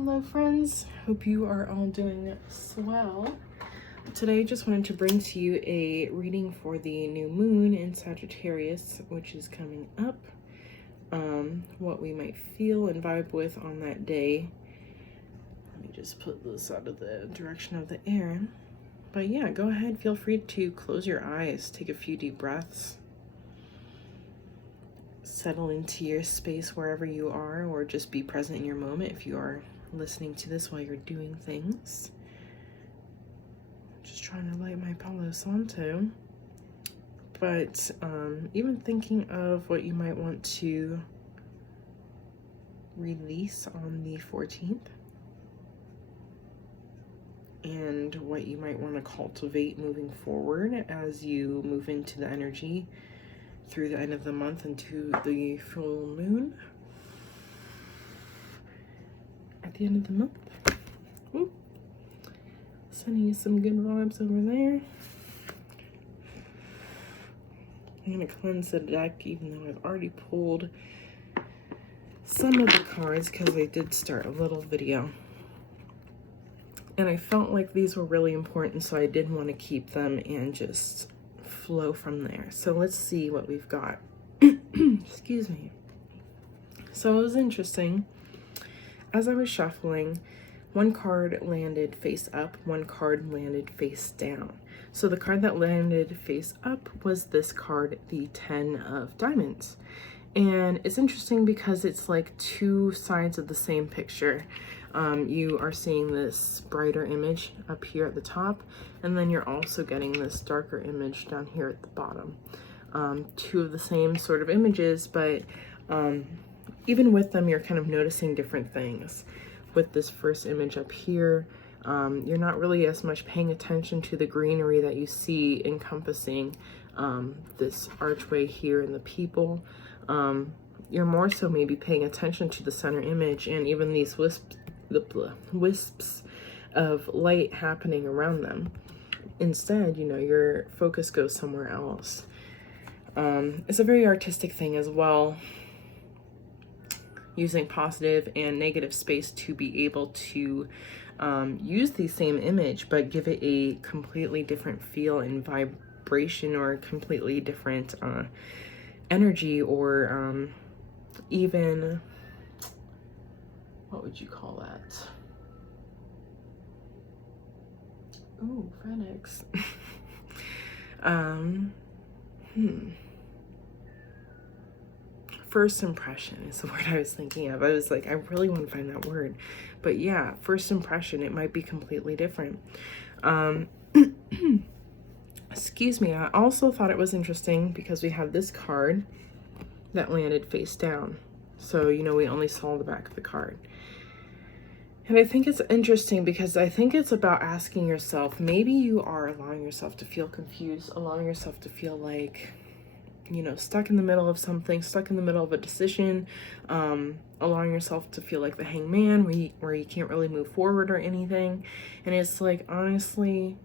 Hello friends, hope you are all doing swell. Today just wanted to bring to you a reading for the new moon in Sagittarius, which is coming up. What we might feel and vibe with on that day. Let me just put this out of the direction of the air. But yeah, go ahead, feel free to close your eyes, take a few deep breaths. Settle into your space wherever you are, or just be present in your moment if you are listening to this while you're doing things. Just trying to light my Palo Santo. But even thinking of what you might want to release on the 14th and what you might want to cultivate moving forward as you move into the energy through the end of the month into the full moon at the end of the month. Ooh. Sending you some good vibes over there. I'm going to cleanse the deck even though I've already pulled some of the cards because I did start a little video. And I felt like these were really important, so I did want to keep them and just flow from there. So let's see what we've got. Excuse me. So it was interesting. As I was shuffling, one card landed face up, one card landed face down. So the card that landed face up was this card, the 10 of Diamonds. And it's interesting because it's like two sides of the same picture. You are seeing this brighter image up here at the top, and then you're also getting this darker image down here at the bottom. Two of the same sort of images, but even with them, you're kind of noticing different things. With this first image up here, you're not really as much paying attention to the greenery that you see encompassing this archway here and the people. You're more so maybe paying attention to the center image and even these wisps of light happening around them. Instead, you know, your focus goes somewhere else. It's a very artistic thing as well, using positive and negative space to be able to use the same image but give it a completely different feel and vibration, or a completely different energy, or even, what would you call that? Ooh, Phoenix. First impression is the word I was thinking of. I was like, I really want to find that word. But yeah, first impression, it might be completely different. Excuse me. I also thought it was interesting because we had this card that landed face down. So, you know, we only saw the back of the card. And I think it's interesting because I think it's about asking yourself, maybe you are allowing yourself to feel confused, allowing yourself to feel like, you know, stuck in the middle of something, stuck in the middle of a decision, allowing yourself to feel like the hangman where you can't really move forward or anything. And it's like, honestly,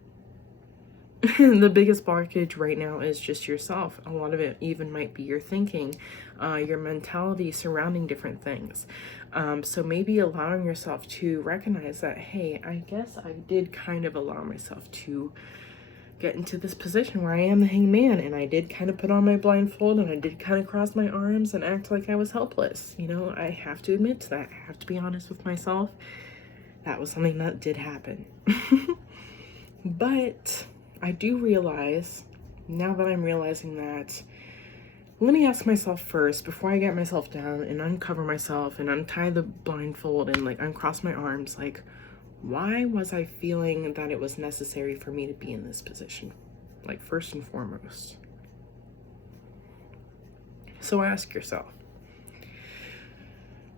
the biggest blockage right now is just yourself. A lot of it even might be your thinking, your mentality surrounding different things. So maybe allowing yourself to recognize that, hey, I guess I did kind of allow myself to get into this position where I am the hangman, and I did kind of put on my blindfold, and I did kind of cross my arms and act like I was helpless. You know, I have to admit to that. I have to be honest with myself. That was something that did happen. But I do realize, now that I'm realizing that, let me ask myself first, before I get myself down and uncover myself and untie the blindfold and like uncross my arms, like, why was I feeling that it was necessary for me to be in this position? Like, first and foremost. So ask yourself,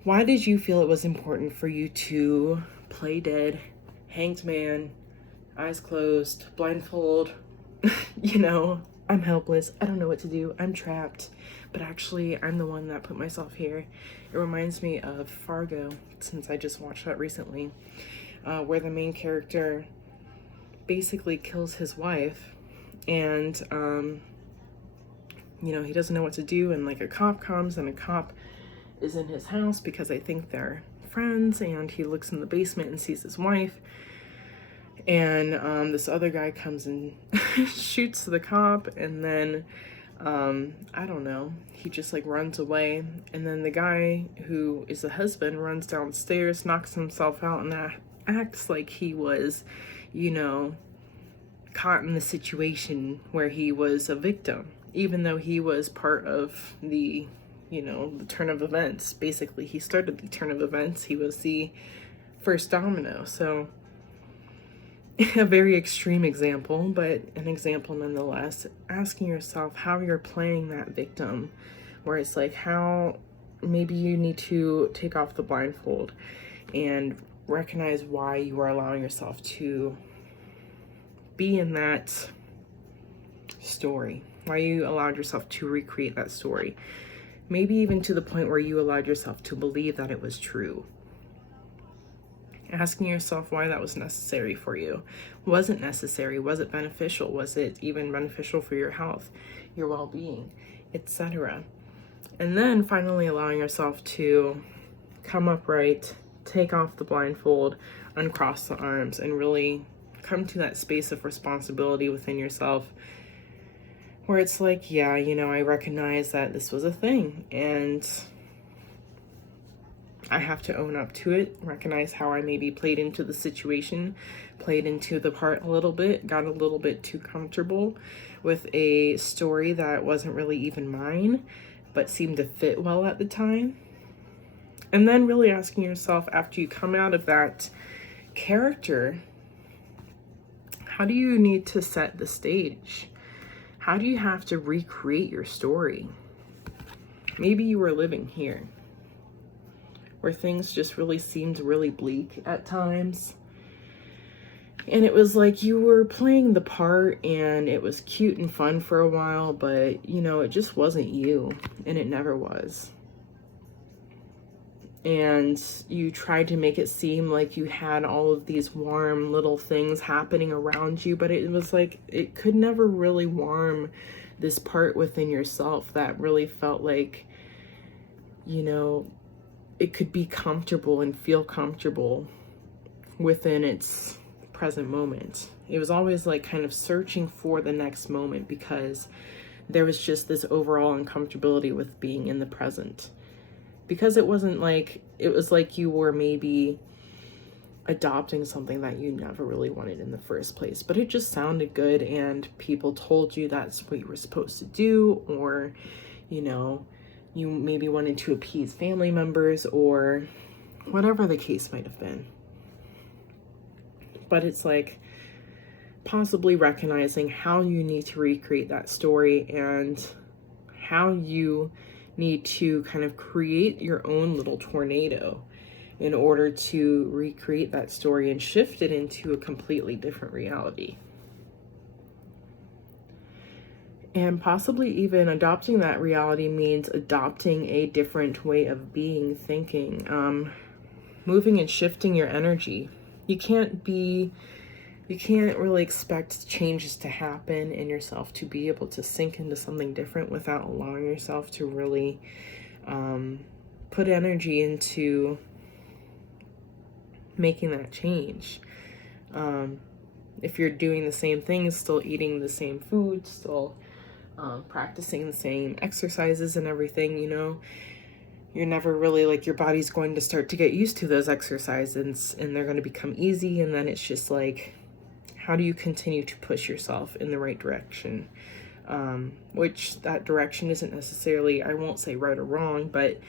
why did you feel it was important for you to play dead, hanged man, eyes closed, blindfold? You know, I'm helpless. I don't know what to do. I'm trapped. But actually, I'm the one that put myself here. It reminds me of Fargo, since I just watched that recently, where the main character basically kills his wife, and you know, he doesn't know what to do, and like a cop comes, and a cop is in his house because I think they're friends, and he looks in the basement and sees his wife. And this other guy comes and shoots the cop, and then I don't know, he just like runs away. And then the guy who is the husband runs downstairs, knocks himself out, and acts like he was, you know, caught in the situation where he was a victim, even though he was part of the, you know, the turn of events. Basically, he started the turn of events. He was the first domino. So a very extreme example, but an example nonetheless. Asking yourself how you're playing that victim, where it's like how maybe you need to take off the blindfold and recognize why you are allowing yourself to be in that story, why you allowed yourself to recreate that story, maybe even to the point where you allowed yourself to believe that it was true. Asking yourself why that was necessary for you. Was it necessary? Was it beneficial? Was it even beneficial for your health, your well-being, etc.? And then finally allowing yourself to come upright, take off the blindfold, uncross the arms, and really come to that space of responsibility within yourself where it's like, yeah, you know, I recognize that this was a thing, and I have to own up to it, recognize how I maybe played into the situation, played into the part a little bit, got a little bit too comfortable with a story that wasn't really even mine, but seemed to fit well at the time. And then really asking yourself, after you come out of that character, how do you need to set the stage? How do you have to recreate your story? Maybe you were living here, where things just really seemed really bleak at times. And it was like you were playing the part, and it was cute and fun for a while, but, you know, it just wasn't you, and it never was. And you tried to make it seem like you had all of these warm little things happening around you, but it was like it could never really warm this part within yourself that really felt like, you know, it could be comfortable and feel comfortable within its present moment. It was always like kind of searching for the next moment because there was just this overall uncomfortability with being in the present. Because it wasn't like, it was like you were maybe adopting something that you never really wanted in the first place, but it just sounded good and people told you that's what you were supposed to do, or, you know, you maybe wanted to appease family members or whatever the case might have been. But it's like possibly recognizing how you need to recreate that story and how you need to kind of create your own little tornado in order to recreate that story and shift it into a completely different reality. And possibly even adopting that reality means adopting a different way of being, thinking, moving and shifting your energy. You can't really expect changes to happen in yourself to be able to sink into something different without allowing yourself to really put energy into making that change. If you're doing the same things, still eating the same food, still practicing the same exercises and everything, you know, you're never really like, your body's going to start to get used to those exercises and they're going to become easy. And then it's just like, how do you continue to push yourself in the right direction? Which that direction isn't necessarily, I won't say right or wrong, but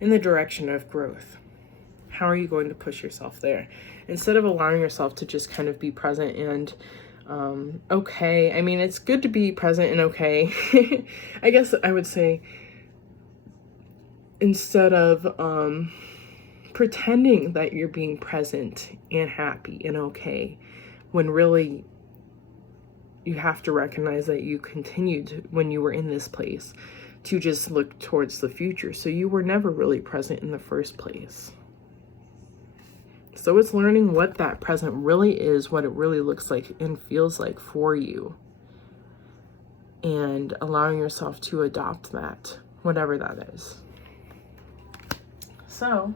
in the direction of growth. How are you going to push yourself there? Instead of allowing yourself to just kind of be present and okay. I mean, it's good to be present and okay. I guess I would say, instead of pretending that you're being present and happy and okay, when really you have to recognize that you continued when you were in this place to just look towards the future. So you were never really present in the first place. So it's learning what that present really is, what it really looks like and feels like for you, and allowing yourself to adopt that, whatever that is. So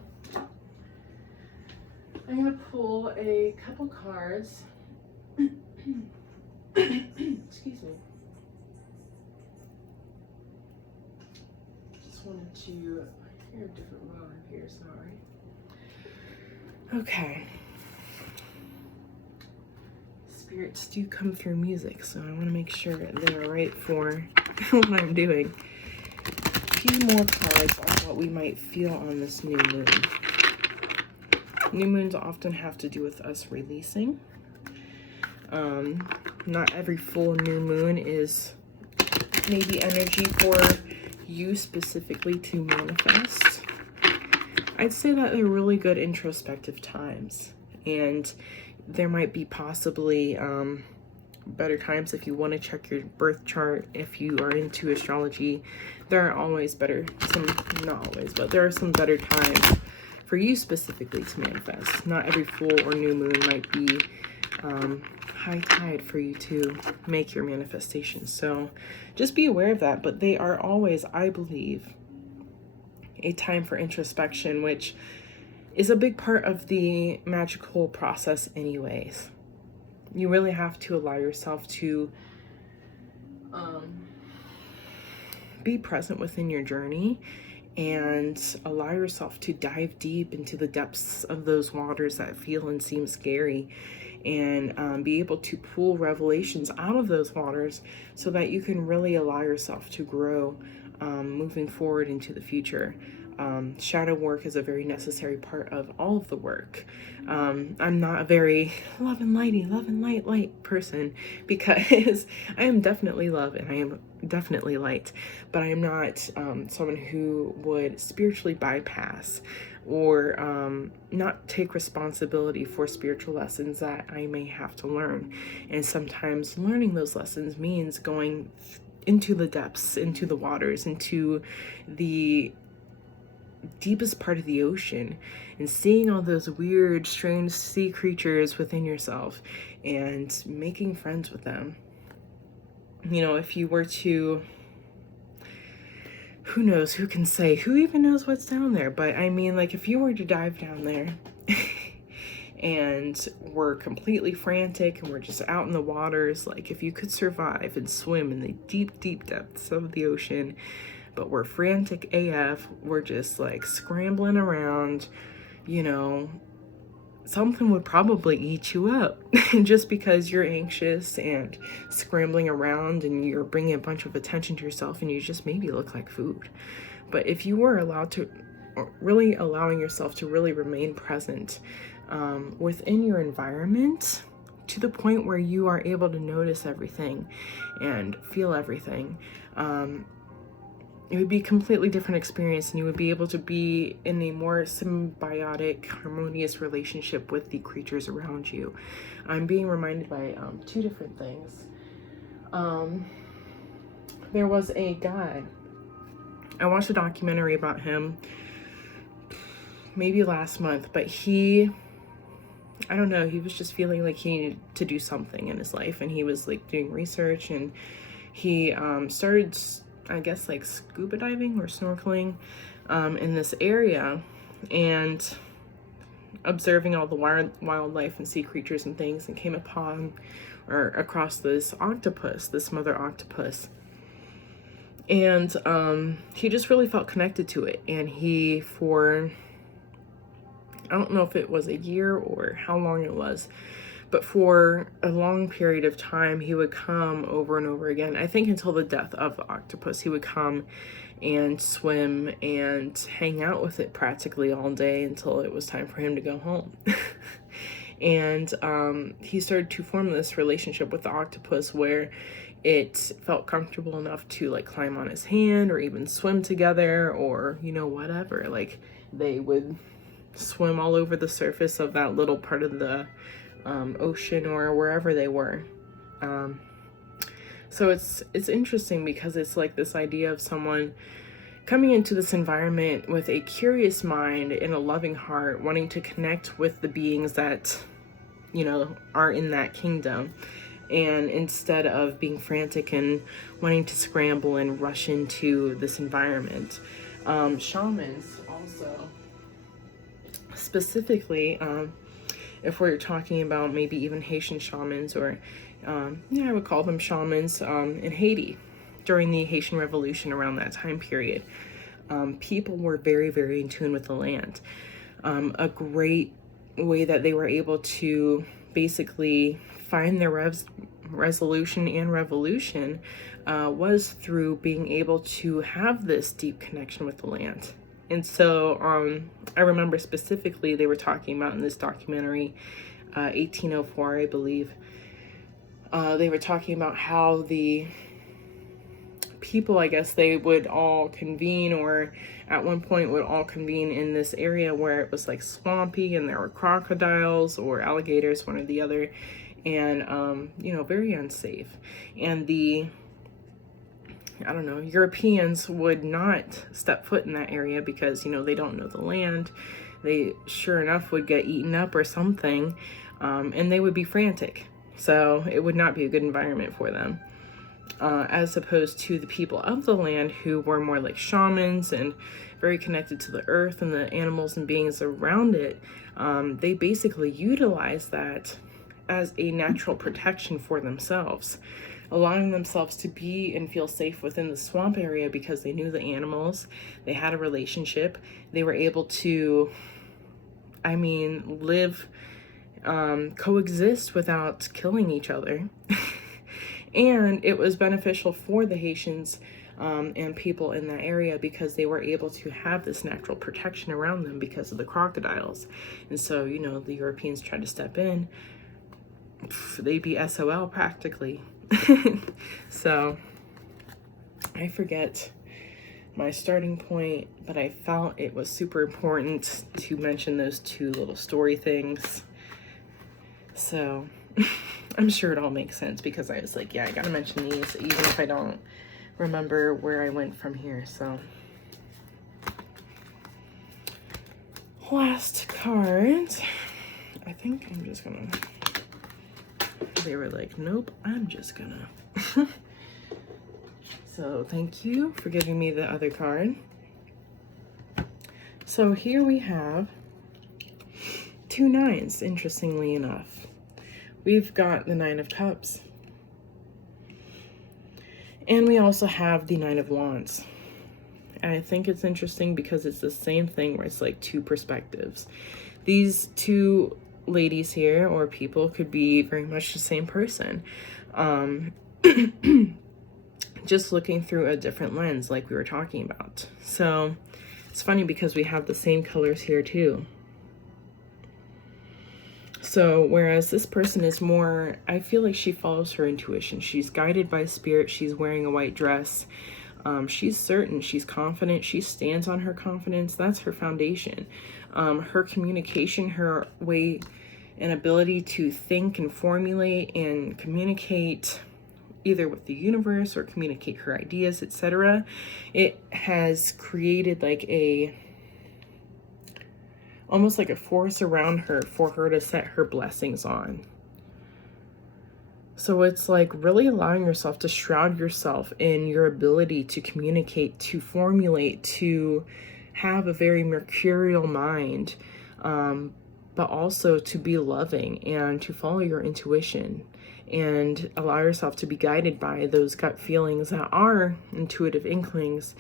I'm going to pull a couple cards. Excuse me. Just wanted to hear a different vibe here, sorry. Okay. Spirits do come through music, so I want to make sure they're right for what I'm doing. A few more cards on what we might feel on this new moon. New moons often have to do with us releasing. Not every full new moon is maybe energy for you specifically to manifest. I'd say that they're really good introspective times, and there might be possibly better times if you want to check your birth chart. If you are into astrology, there are always better, not always, but there are some better times for you specifically to manifest. Not every full or new moon might be high tide for you to make your manifestations. So just be aware of that. But they are always, I believe, a time for introspection, which is a big part of the magical process anyways. You really have to allow yourself to be present within your journey and allow yourself to dive deep into the depths of those waters that feel and seem scary, and be able to pull revelations out of those waters so that you can really allow yourself to grow moving forward into the future. Shadow work is a very necessary part of all of the work. I'm not a very love and light person, because I am definitely love and I am definitely light, but I am not someone who would spiritually bypass or not take responsibility for spiritual lessons that I may have to learn. And sometimes learning those lessons means going into the depths, into the waters, into the deepest part of the ocean, and seeing all those weird, strange sea creatures within yourself and making friends with them. You know, if you were to, who knows, who can say, who even knows what's down there? But I mean, like, if you were to dive down there and we're completely frantic and we're just out in the waters, like, if you could survive and swim in the deep, deep depths of the ocean, but we're frantic AF, we're just like scrambling around, you know, something would probably eat you up just because you're anxious and scrambling around and you're bringing a bunch of attention to yourself and you just maybe look like food. But if you were allowed to, really allowing yourself to really remain present within your environment to the point where you are able to notice everything and feel everything, it would be a completely different experience, and you would be able to be in a more symbiotic, harmonious relationship with the creatures around you. I'm being reminded by two different things. There was a guy, I watched a documentary about him maybe last month, but I don't know, he was just feeling like he needed to do something in his life, and he was like doing research, and he started, I guess, like scuba diving or snorkeling in this area and observing all the wildlife and sea creatures and things, and came upon or across this octopus, this mother octopus. And he just really felt connected to it. And he, for, I don't know if it was a year or how long it was, but for a long period of time, he would come over and over again. I think until the death of the octopus, he would come and swim and hang out with it practically all day until it was time for him to go home. And he started to form this relationship with the octopus where it felt comfortable enough to like climb on his hand or even swim together, or, you know, whatever. Like, they would swim all over the surface of that little part of the ocean or wherever they were. So it's interesting because it's like this idea of someone coming into this environment with a curious mind and a loving heart, wanting to connect with the beings that, you know, are in that kingdom. And instead of being frantic and wanting to scramble and rush into this environment, shamans also specifically if we're talking about maybe even Haitian shamans, or yeah, I would call them shamans in Haiti during the Haitian Revolution around that time period. People were very, very in tune with the land. A great way that they were able to basically find their resolution and revolution was through being able to have this deep connection with the land. And so I remember specifically they were talking about in this documentary, 1804, I believe, they were talking about how the people, I guess, they would all convene, or at one point would all convene in this area where it was like swampy and there were crocodiles or alligators, one or the other, and you know, very unsafe. And the, I don't know, Europeans would not step foot in that area because, you know, they don't know the land. They sure enough would get eaten up or something, and they would be frantic. So it would not be a good environment for them. As opposed to the people of the land, who were more like shamans and very connected to the earth and the animals and beings around it. They basically utilized that as a natural protection for themselves, allowing themselves to be and feel safe within the swamp area because they knew the animals, they had a relationship, they were able to, I mean, live, coexist without killing each other. And it was beneficial for the Haitians and people in that area because they were able to have this natural protection around them because of the crocodiles. And so, you know, the Europeans tried to step in, they'd be SOL practically. So I forget my starting point, but I felt it was super important to mention those two little story things. So I'm sure it all makes sense because I was like, yeah, I gotta mention these even if I don't remember where I went from here. So last card, I think I'm just gonna, they were like, nope, I'm just gonna. So thank you for giving me the other card. So here we have 2 9s, interestingly enough. We've got the 9 of Cups. And we also have the 9 of Wands. And I think it's interesting because it's the same thing where it's like 2 perspectives. These 2 ladies here, or people, could be very much the same person. Just looking through a different lens, like we were talking about. So it's funny because we have the same colors here too. So whereas this person is more, I feel like she follows her intuition. She's guided by spirit. She's wearing a white dress. She's certain. She's confident. She stands on her confidence. That's her foundation. Her communication, her way and ability to think and formulate and communicate either with the universe or communicate her ideas, etc. It has created like a, almost like a force around her for her to set her blessings on. So it's like really allowing yourself to shroud yourself in your ability to communicate, to formulate, to have a very mercurial mind, but also to be loving and to follow your intuition and allow yourself to be guided by those gut feelings that are intuitive inklings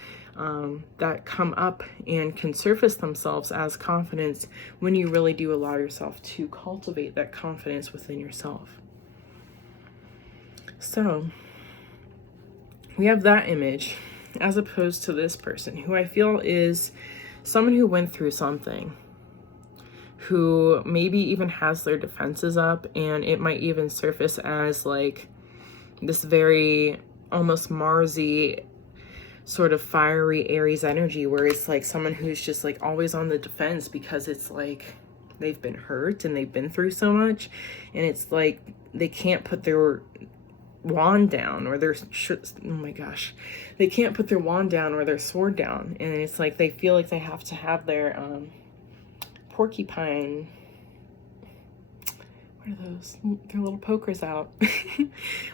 that come up and can surface themselves as confidence when you really do allow yourself to cultivate that confidence within yourself. So we have that image as opposed to this person who I feel is someone who went through something, who maybe even has their defenses up, and it might even surface as like this very almost Marsy sort of fiery Aries energy, where it's like someone who's just like always on the defense because it's like they've been hurt and they've been through so much, and it's like they can't put their wand down or their they can't put their wand down or their sword down, and it's like they feel like they have to have their porcupine, what what are those? Their little pokers out.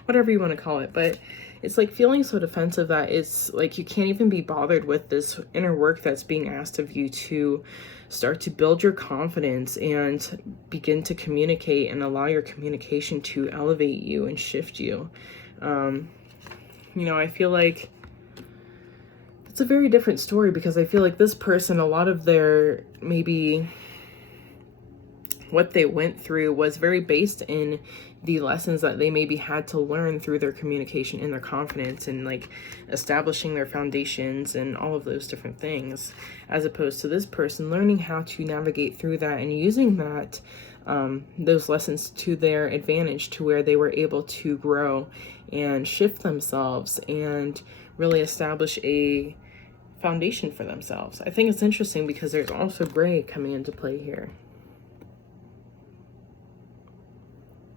Whatever you want to call it. But it's like feeling so defensive that it's like you can't even be bothered with this inner work that's being asked of you to start to build your confidence and begin to communicate and allow your communication to elevate you and shift you. You know, I feel like it's a very different story because I feel like this person, a lot of their maybe what they went through was very based in the lessons that they maybe had to learn through their communication and their confidence and like establishing their foundations and all of those different things, as opposed to this person learning how to navigate through that and using that those lessons to their advantage, to where they were able to grow and shift themselves and really establish a foundation for themselves. I think it's interesting because there's also gray coming into play here.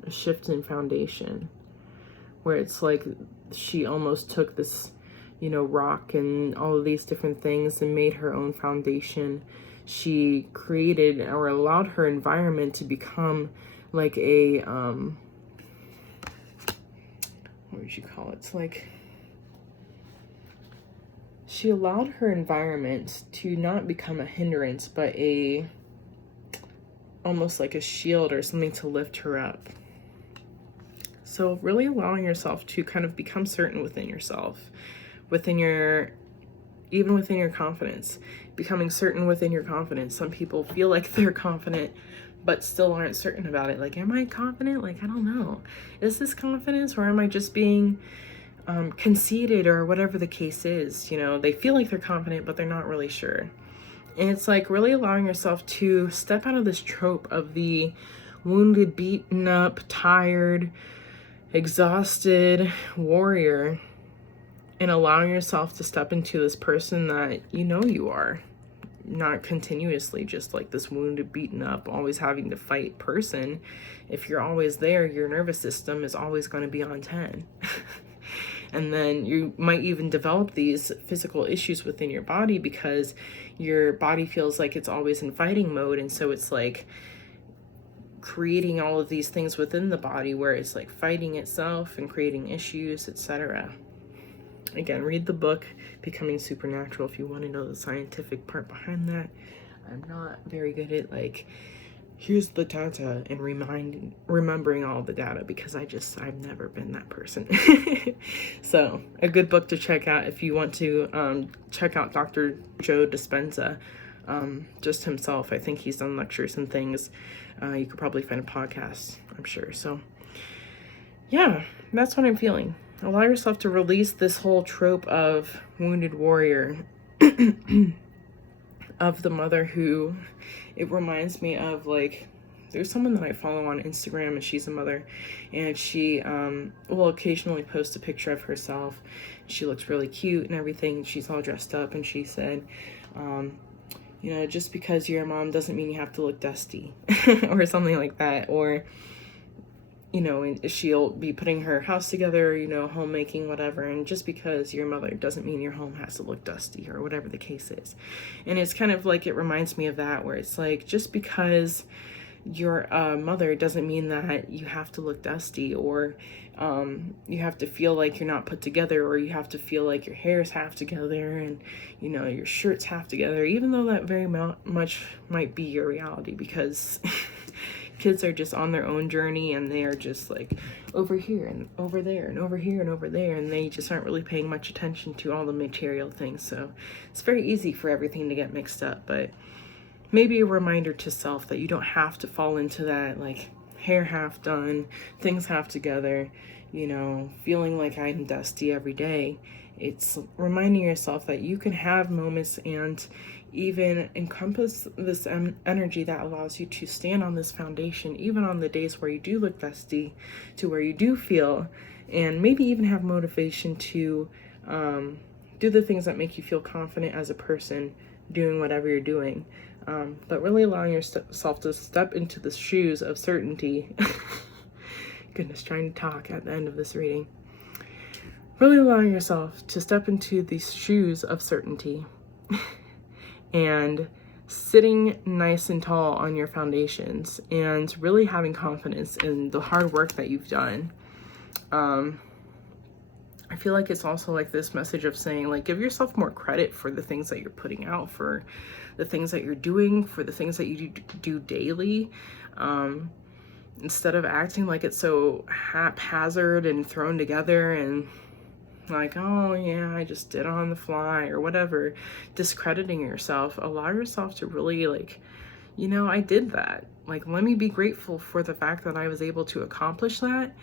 A shift in foundation, where it's like she almost took this, you know, rock and all of these different things and made her own foundation. She created or allowed her environment to become like a what would you call it? It's like she allowed her environment to not become a hindrance, but a almost like a shield or something to lift her up. So really allowing yourself to kind of become certain within yourself, within your, even within your confidence, becoming certain within your confidence. Some people feel like they're confident, but still aren't certain about it. Like, am I confident? Like, I don't know. Is this confidence, or am I just being conceited, or whatever the case is? You know, they feel like they're confident, but they're not really sure. And it's like really allowing yourself to step out of this trope of the wounded, beaten up, tired, exhausted warrior, and allowing yourself to step into this person that you know you are, not continuously just like this wounded, beaten up, always having to fight person. If you're always there, your nervous system is always going to be on 10. And then you might even develop these physical issues within your body because your body feels like it's always in fighting mode. And so it's like creating all of these things within the body where it's like fighting itself and creating issues, etc. Again, read the book Becoming Supernatural if you want to know the scientific part behind that. I'm not very good at like, here's the data and remembering all the data, because I've never been that person. So a good book to check out if you want to check out Dr. Joe Dispenza, just himself. I think he's done lectures and things. You could probably find a podcast, I'm sure. So yeah, that's what I'm feeling. Allow yourself to release this whole trope of wounded warrior, of the mother who, it reminds me of like, there's someone that I follow on Instagram and she's a mother, and she will occasionally post a picture of herself. She looks really cute and everything. She's all dressed up, and she said, you know, just because you're a mom doesn't mean you have to look dusty or something like that. Or, you know, she'll be putting her house together, you know, homemaking, whatever. And just because you're a mother doesn't mean your home has to look dusty, or whatever the case is. And it's kind of like, it reminds me of that, where it's like, just because you're a mother doesn't mean that you have to look dusty, or you have to feel like you're not put together, or you have to feel like your hair's half together and, you know, your shirt's half together, even though that very much might be your reality, because kids are just on their own journey, and they are just like over here and over there and over here and over there, and they just aren't really paying much attention to all the material things. So it's very easy for everything to get mixed up. But maybe a reminder to self that you don't have to fall into that, like, hair half done, things half together, you know, feeling like I'm dusty every day. It's reminding yourself that you can have moments and even encompass this energy that allows you to stand on this foundation, even on the days where you do look dusty, to where you do feel, and maybe even have motivation to do the things that make you feel confident as a person doing whatever you're doing. But really allowing yourself to step into the shoes of certainty. Goodness, trying to talk at the end of this reading. Really allowing yourself to step into these shoes of certainty and sitting nice and tall on your foundations and really having confidence in the hard work that you've done. I feel like it's also like this message of saying, like, give yourself more credit for the things that you're putting out, for the things that you're doing, for the things that you do daily. Instead of acting like it's so haphazard and thrown together and like, oh yeah, I just did it on the fly or whatever, discrediting yourself. Allow yourself to really, like, you know, I did that. Like, let me be grateful for the fact that I was able to accomplish that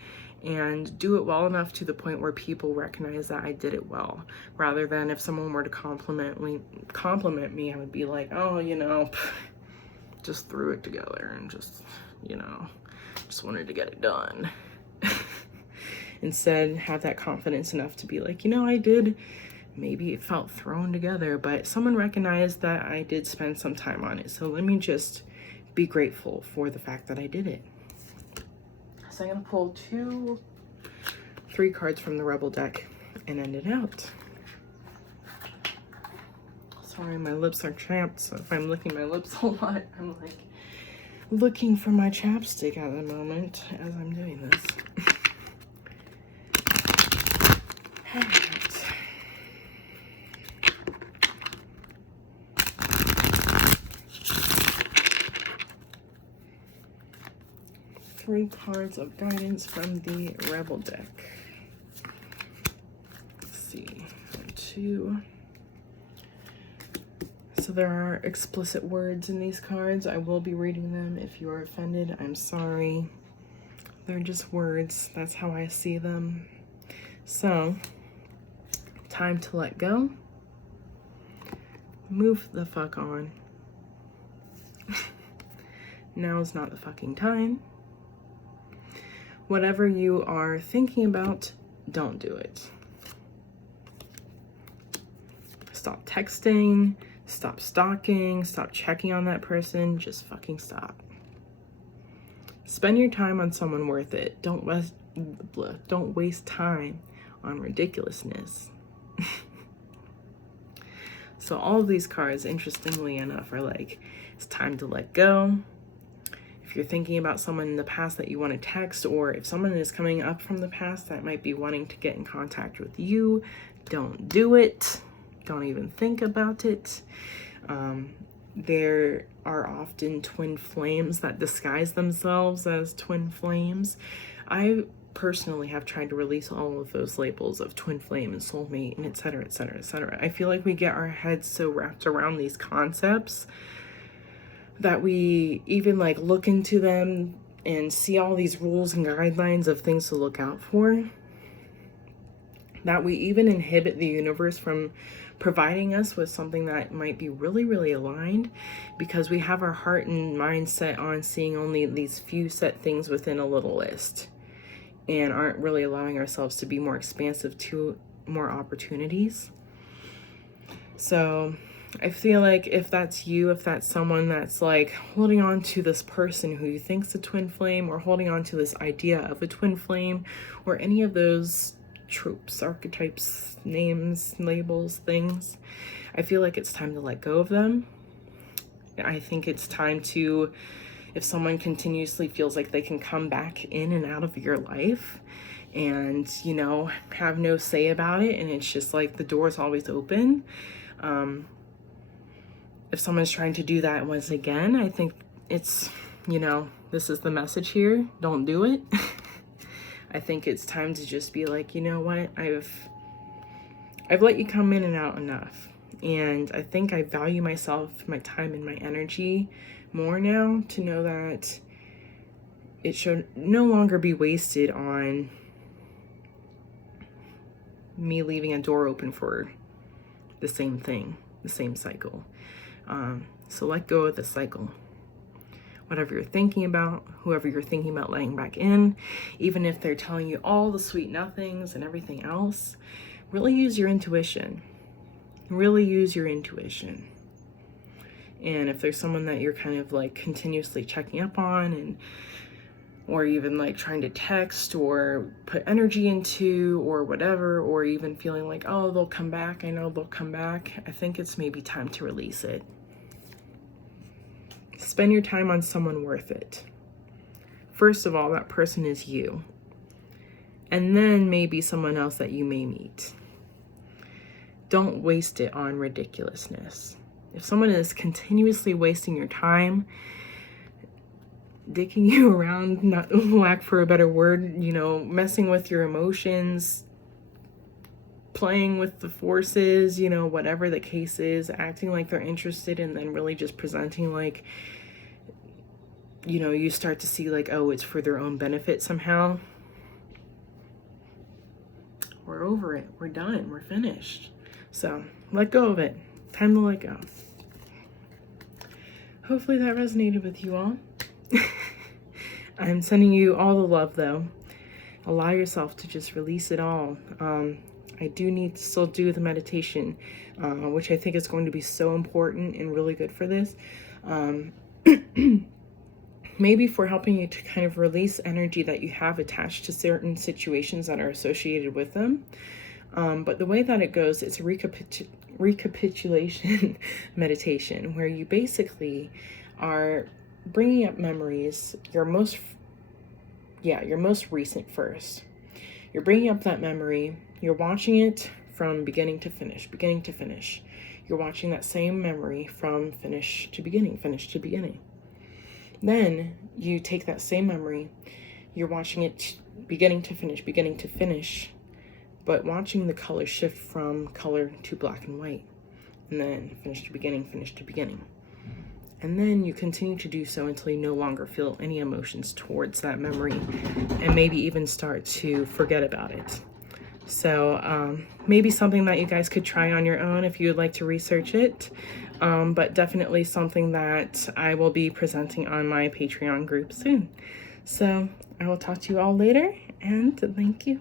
and do it well enough to the point where people recognize that I did it well, rather than if someone were to compliment me, I would be like, oh, you know, just threw it together and just, you know, just wanted to get it done. Instead, have that confidence enough to be like, you know, I did, maybe it felt thrown together, but someone recognized that I did spend some time on it. So let me just be grateful for the fact that I did it. So I'm gonna pull 3 cards from the Rebel deck and end it out. Sorry, my lips are chapped, so if I'm licking my lips a lot, I'm like looking for my chapstick at the moment as I'm doing this. All right. Three cards of guidance from the Rebel deck. Let's see. 2. So there are explicit words in these cards. I will be reading them. If you are offended, I'm sorry. They're just words. That's how I see them. So, time to let go. Move the fuck on. Now is not the fucking time. Whatever you are thinking about, don't do it. Stop texting, stop stalking, stop checking on that person, just fucking stop. Spend your time on someone worth it. Don't waste time on ridiculousness. So all of these cards, interestingly enough, are like, it's time to let go. If you're thinking about someone in the past that you want to text, or if someone is coming up from the past that might be wanting to get in contact with you, don't do it. Don't even think about it. There are often twin flames that disguise themselves as twin flames. I personally have tried to release all of those labels of twin flame and soulmate and etc., etc., etc. I feel like we get our heads so wrapped around these concepts that we even like look into them and see all these rules and guidelines of things to look out for, that we even inhibit the universe from providing us with something that might be really, really aligned, because we have our heart and mind set on seeing only these few set things within a little list and aren't really allowing ourselves to be more expansive to more opportunities. So I feel like if that's you, if that's someone that's like holding on to this person who you think's a twin flame, or holding on to this idea of a twin flame, or any of those tropes, archetypes, names, labels, things, I feel like it's time to let go of them. I think it's time to, if someone continuously feels like they can come back in and out of your life and, you know, have no say about it, and it's just like the door's always open, if someone's trying to do that once again, I think it's, you know, this is the message here. Don't do it. I think it's time to just be like, you know what? I've let you come in and out enough. And I think I value myself, my time, and my energy more now to know that it should no longer be wasted on me leaving a door open for the same thing, the same cycle. So let go of the cycle. Whatever you're thinking about, whoever you're thinking about letting back in, even if they're telling you all the sweet nothings and everything else, really use your intuition. Really use your intuition. And if there's someone that you're kind of like continuously checking up on, and or even like trying to text or put energy into or whatever, or even feeling like, oh, they'll come back, I know they'll come back, I think it's maybe time to release it. Spend your time on someone worth it. First of all, that person is you. And then maybe someone else that you may meet. Don't waste it on ridiculousness. If someone is continuously wasting your time, dicking you around, not lack for a better word, you know, messing with your emotions, playing with the forces, you know, whatever the case is, acting like they're interested and then really just presenting like, you know, you start to see like, oh, it's for their own benefit somehow. We're over it. We're done. We're finished. So let go of it. Time to let go. Hopefully that resonated with you all. I'm sending you all the love though. Allow yourself to just release it all. I do need to still do the meditation, which I think is going to be so important and really good for this. Maybe for helping you to kind of release energy that you have attached to certain situations that are associated with them. But the way that it goes, it's a recapitulation meditation where you basically are bringing up memories, your most recent first. You're bringing up that memory, you're watching it from beginning to finish. You're watching that same memory from finish to beginning. Then you take that same memory, you're watching it beginning to finish, but watching the color shift from color to black and white, and then finish to beginning. And then you continue to do so until you no longer feel any emotions towards that memory, and maybe even start to forget about it. So maybe something that you guys could try on your own if you would like to research it. But definitely something that I will be presenting on my Patreon group soon. So I will talk to you all later, and thank you.